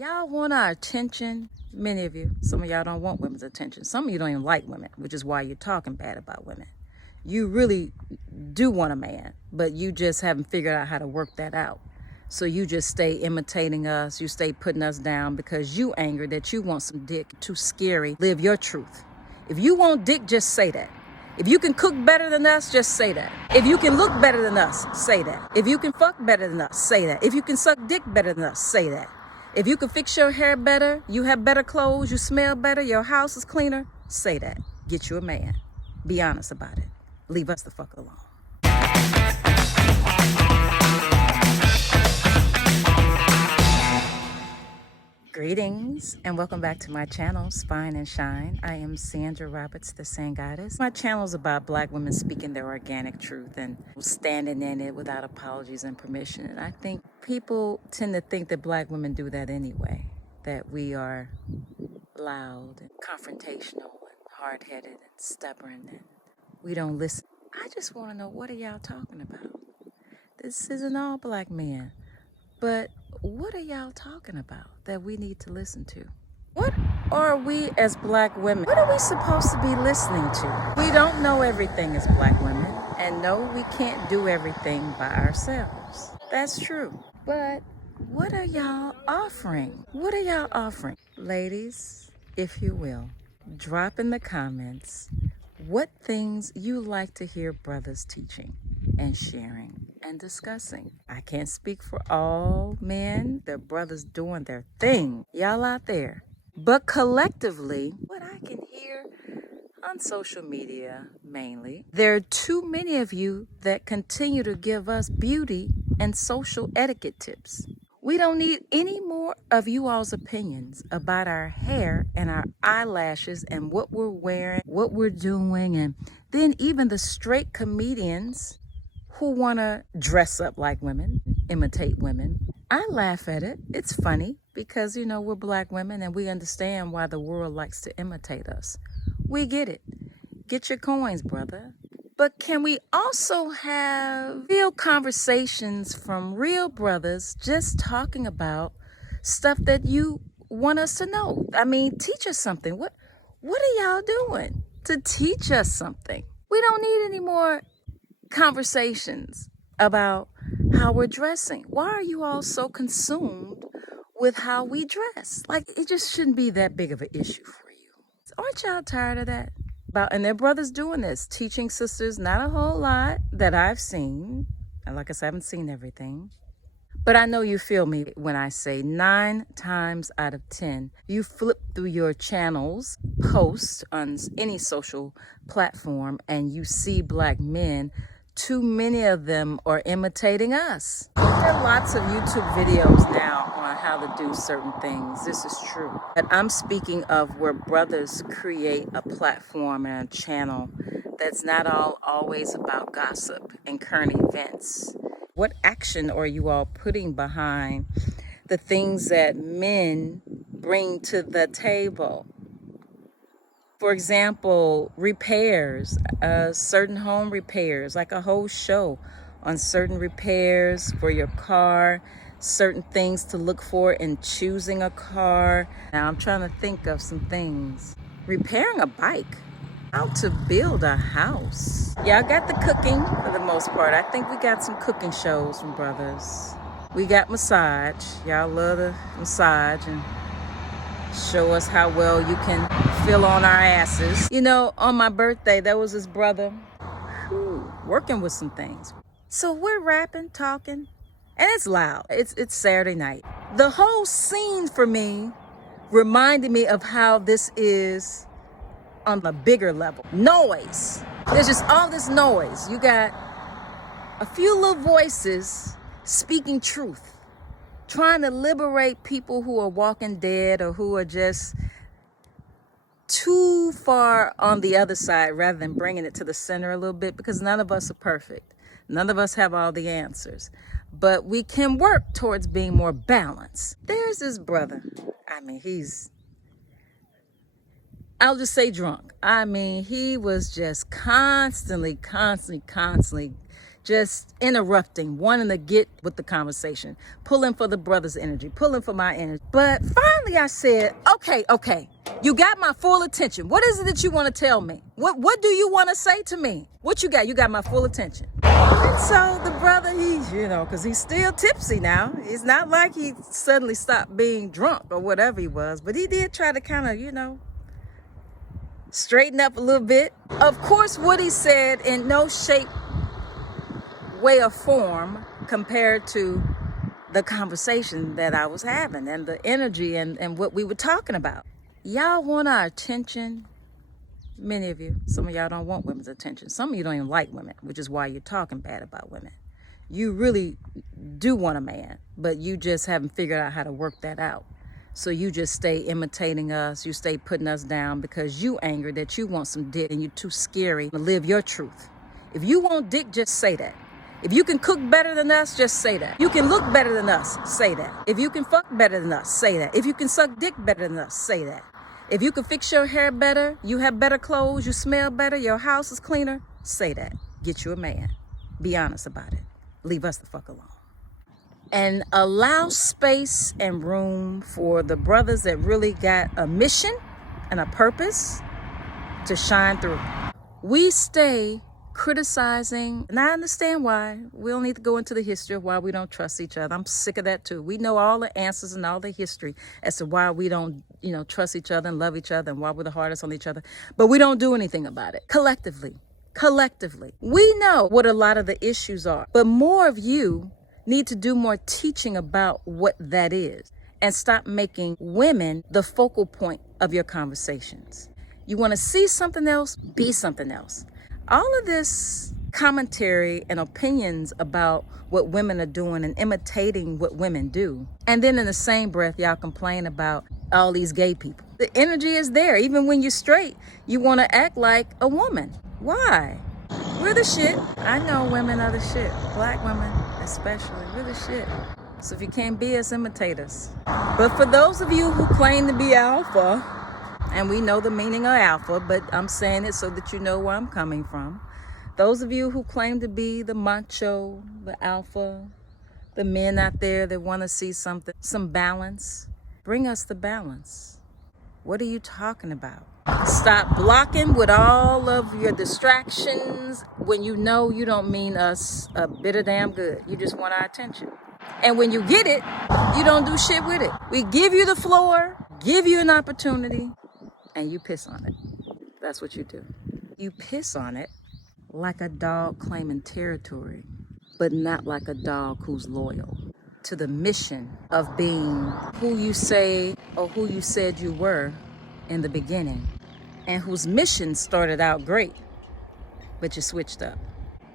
Y'all want our attention. Many of you, some of y'all don't want women's attention. Some of you don't even like women, which is why you're talking bad about women. You really do want a man, but you just haven't figured out how to work that out. So you just stay imitating us. You stay putting us down because you angry that you want some dick. Too scary. Live your truth. If you want dick, just say that. If you can cook better than us, just say that. If you can look better than us, say that. If you can fuck better than us, say that. If you can suck dick better than us, say that. If you can fix your hair better, you have better clothes, you smell better, your house is cleaner, say that. Get you a man. Be honest about it. Leave us the fuck alone. Greetings and welcome back to my channel, Spine and Shine. I am Sandra Roberts, the Sand Goddess. My channel is about Black women speaking their organic truth and standing in it without apologies and permission. And I think people tend to think that Black women do that anyway, that we are loud and confrontational and hard-headed and stubborn and we don't listen. I just want to know, what are y'all talking about? This isn't all Black men. But what are y'all talking about that we need to listen to? What are we as Black women? What are we supposed to be listening to? We don't know everything as Black women. And no, we can't do everything by ourselves. That's true. But what are y'all offering? What are y'all offering? Ladies, if you will, drop in the comments what things you like to hear brothers teaching and sharing and discussing. I can't speak for all men. The brothers doing their thing. Y'all out there. But collectively, what I can hear on social media mainly, there are too many of you that continue to give us beauty and social etiquette tips. We don't need any more of you all's opinions about our hair and our eyelashes and what we're wearing, what we're doing, and then even the straight comedians who want to dress up like women, imitate women. I laugh at it. It's funny because, you know, we're Black women and we understand why the world likes to imitate us. We get it. Get your coins, brother. But can we also have real conversations from real brothers just talking about stuff that you want us to know? I mean, teach us something. What are y'all doing to teach us something? We don't need any more conversations about how we're dressing. Why are you all so consumed with how we dress? Like, it just shouldn't be that big of an issue for you. Aren't y'all tired of that? And their brothers doing this, teaching sisters, not a whole lot that I've seen. And like I said, I haven't seen everything. But I know you feel me when I say 9 times out of 10, you flip through your channels, post on any social platform, and you see Black men. Too many of them are imitating us. There are lots of YouTube videos now on how to do certain things. This is true. But I'm speaking of where brothers create a platform and a channel that's not always about gossip and current events. What action are you all putting behind the things that men bring to the table? For example, repairs, certain home repairs, like a whole show on certain repairs for your car, certain things to look for in choosing a car. Now I'm trying to think of some things. Repairing a bike, how to build a house. Y'all got the cooking for the most part. I think we got some cooking shows from brothers. We got massage. Y'all love the massage and show us how well you can feel on our asses. You know, on my birthday, there was this brother working with some things. So we're rapping, talking, and it's loud. It's Saturday night. The whole scene for me reminded me of how this is on a bigger level. Noise. There's just all this noise. You got a few little voices speaking truth, trying to liberate people who are walking dead or who are just too far on the other side rather than bringing it to the center a little bit, because none of us are perfect. None of us have all the answers, but we can work towards being more balanced. There's this brother. I mean, I'll just say drunk. I mean, he was just constantly just interrupting, wanting to get with the conversation, pulling for the brother's energy, pulling for my energy. But finally I said, okay, you got my full attention. What is it that you want to tell me? What do you want to say to me? What you got? You got my full attention. And so the brother, because he's still tipsy now. It's not like he suddenly stopped being drunk or whatever he was, but he did try to kind of, straighten up a little bit. Of course, what he said in no shape, way or form compared to the conversation that I was having and the energy and what we were talking about. Y'all want our attention. Many of you, some of y'all don't want women's attention. Some of you don't even like women, which is why you're talking bad about women. You really do want a man, but you just haven't figured out how to work that out. So you just stay imitating us. You stay putting us down because you angry that you want some dick and you're too scary to live your truth. If you want dick, just say that. If you can cook better than us, just say that. You can look better than us, say that. If you can fuck better than us, say that. If you can suck dick better than us, say that. If you can fix your hair better, you have better clothes, you smell better, your house is cleaner, say that. Get you a man. Be honest about it. Leave us the fuck alone. And allow space and room for the brothers that really got a mission and a purpose to shine through. We stay criticizing, and I understand why. We don't need to go into the history of why we don't trust each other. I'm sick of that too. We know all the answers and all the history as to why we don't, trust each other and love each other and why we're the hardest on each other. But we don't do anything about it. Collectively, we know what a lot of the issues are. But more of you need to do more teaching about what that is and stop making women the focal point of your conversations. You want to see something else? Be something else. All of this commentary and opinions about what women are doing and imitating what women do. And then in the same breath, y'all complain about all these gay people. The energy is there. Even when you're straight, you want to act like a woman. Why? We're the shit. I know women are the shit. Black women especially. We're the shit. So if you can't be us, imitate us. But for those of you who claim to be alpha, and we know the meaning of alpha, but I'm saying it so that you know where I'm coming from. Those of you who claim to be the macho, the alpha, the men out there that want to see something, some balance, bring us the balance. What are you talking about? Stop blocking with all of your distractions when you know you don't mean us a bit of damn good. You just want our attention. And when you get it, you don't do shit with it. We give you the floor, give you an opportunity, and you piss on it. That's what you do. You piss on it like a dog claiming territory, but not like a dog who's loyal to the mission of being who you say or who you said you were in the beginning, and whose mission started out great, but you switched up.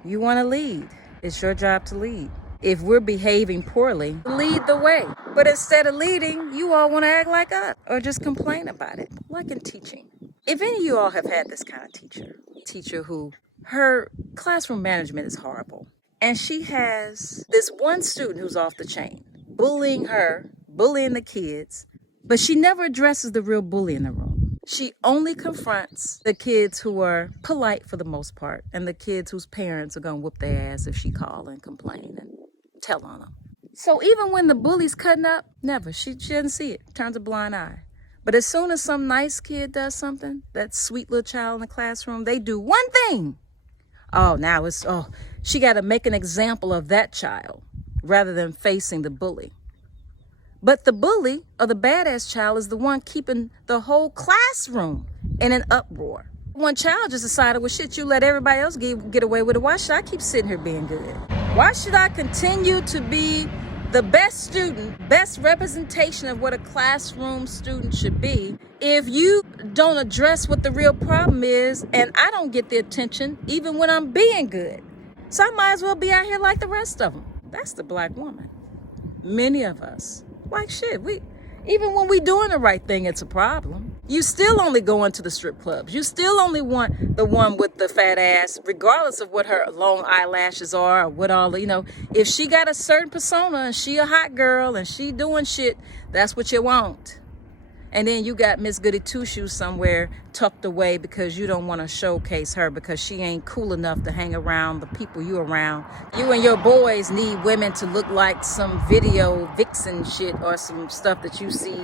You want to lead. It's your job to lead. If we're behaving poorly, lead the way. But instead of leading, you all want to act like us or just complain about it, like in teaching. If any of you all have had this kind of teacher who her classroom management is horrible, and she has this one student who's off the chain, bullying her, bullying the kids, but she never addresses the real bully in the room. She only confronts the kids who are polite for the most part, and the kids whose parents are going to whoop their ass if she call and complain and tell on them. So even when the bully's cutting up, never. She doesn't see it, turns a blind eye. But as soon as some nice kid does something, that sweet little child in the classroom, they do one thing. She got to make an example of that child rather than facing the bully. But the bully or the badass child is the one keeping the whole classroom in an uproar. One child just decided, well, shit, you let everybody else get away with it. Why should I keep sitting here being good? Why should I continue to be the best student, best representation of what a classroom student should be if you don't address what the real problem is and I don't get the attention even when I'm being good? So I might as well be out here like the rest of them. That's the black woman. Many of us. Like shit, even when we doing the right thing, it's a problem. You still only going to the strip clubs. You still only want the one with the fat ass, regardless of what her long eyelashes are or what all, if she got a certain persona and she a hot girl and she doing shit, that's what you want. And then you got Miss Goody Two-Shoes somewhere tucked away because you don't want to showcase her because she ain't cool enough to hang around the people you around. You and your boys need women to look like some video vixen shit or some stuff that you see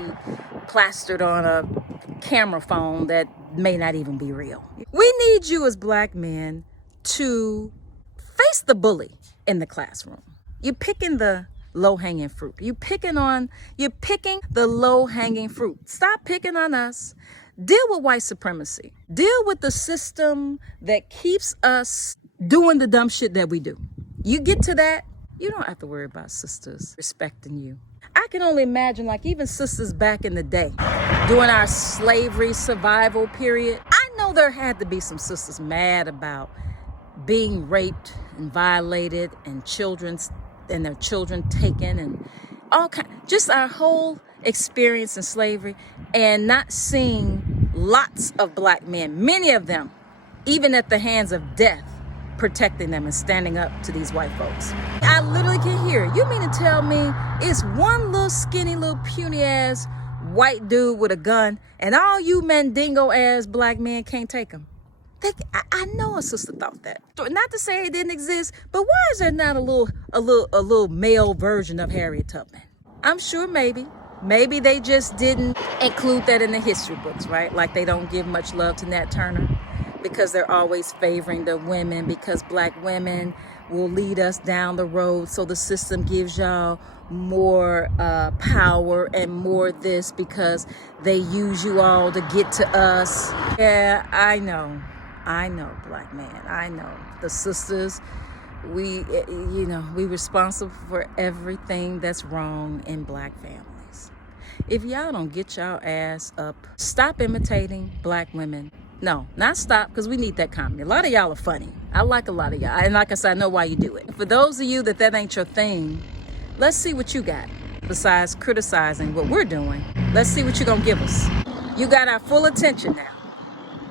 plastered on a camera phone that may not even be real. We need you as black men to face the bully in the classroom. You're picking the low-hanging fruit. You're picking the low-hanging fruit. Stop picking on us. Deal with white supremacy. Deal with the system that keeps us doing the dumb shit that we do. You get to that, you don't have to worry about sisters respecting you. I can only imagine, like, even sisters back in the day, during our slavery survival period, I know there had to be some sisters mad about being raped and violated and their children taken and all kind, just our whole experience in slavery, and not seeing lots of black men, many of them, even at the hands of death, protecting them and standing up to these white folks. I literally can hear it. You mean to tell me it's one little skinny, little puny ass white dude with a gun and all you mandingo ass black men can't take him? I know a sister thought that. Not to say it didn't exist, but why is there not a little male version of Harriet Tubman? I'm sure maybe they just didn't include that in the history books, right? Like they don't give much love to Nat Turner because they're always favoring the women, because black women will lead us down the road. So the system gives y'all more power and more this because they use you all to get to us. Yeah, I know, black man. I know. The sisters, we responsible for everything that's wrong in black families. If y'all don't get y'all ass up, stop imitating black women. No, not stop, because we need that comedy. A lot of y'all are funny. I like a lot of y'all. And like I said, I know why you do it. For those of you that ain't your thing, let's see what you got. Besides criticizing what we're doing, let's see what you're going to give us. You got our full attention now.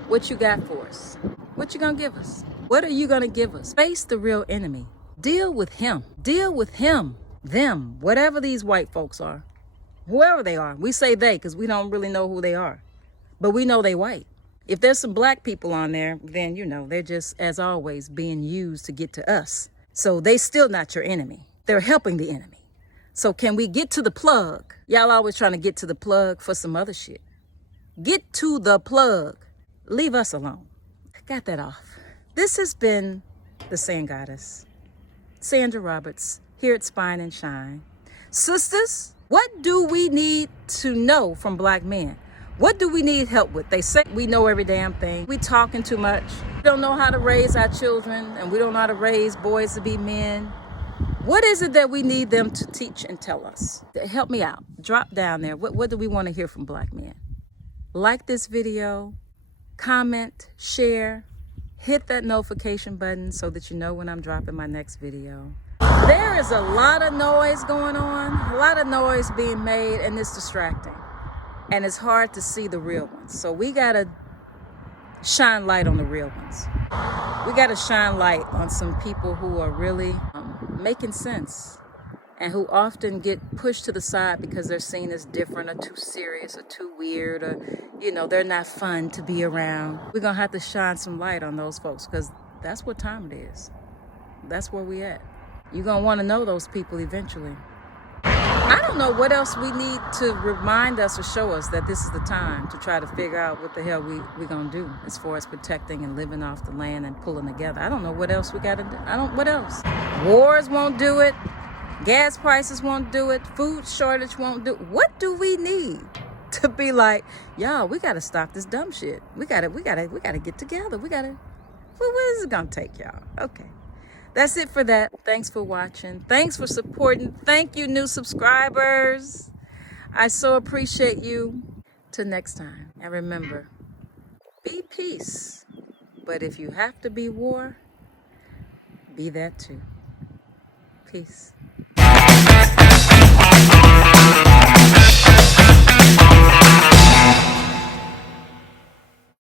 What you got for us? What you gonna give us? What are you gonna give us? Face the real enemy. Deal with him. Deal with him. Them. Whatever these white folks are. Whoever they are. We say they because we don't really know who they are. But we know they white. If there's some black people on there, then they're just, as always, being used to get to us. So they still not your enemy. They're helping the enemy. So can we get to the plug? Y'all always trying to get to the plug for some other shit. Get to the plug. Leave us alone. Got that off. This has been the Sand Goddess, Sandra Roberts, here at Spine and Shine. Sisters, what do we need to know from black men? What do we need help with? They say we know every damn thing. We talking too much. We don't know how to raise our children, and we don't know how to raise boys to be men. What is it that we need them to teach and tell us? Help me out. Drop down there. What do we want to hear from black men? Like this video. Comment, share, hit that notification button so that you know when I'm dropping my next video. There is a lot of noise going on, a lot of noise being made, and it's distracting. And it's hard to see the real ones. So we gotta shine light on the real ones. We gotta shine light on some people who are really making sense and who often get pushed to the side because they're seen as different or too serious or too weird or, they're not fun to be around. We're going to have to shine some light on those folks because that's what time it is. That's where we at. You're going to want to know those people eventually. I don't know what else we need to remind us or show us that this is the time to try to figure out what the hell we're going to do as far as protecting and living off the land and pulling together. I don't know what else we got to do. What else? Wars won't do it. Gas prices won't do it. Food shortage won't do it. What do we need to be like, y'all, we got to stop this dumb shit. We got to get together. What is it going to take, y'all? Okay. That's it for that. Thanks for watching. Thanks for supporting. Thank you, new subscribers. I so appreciate you. Till next time. And remember, be peace. But if you have to be war, be that too. Peace.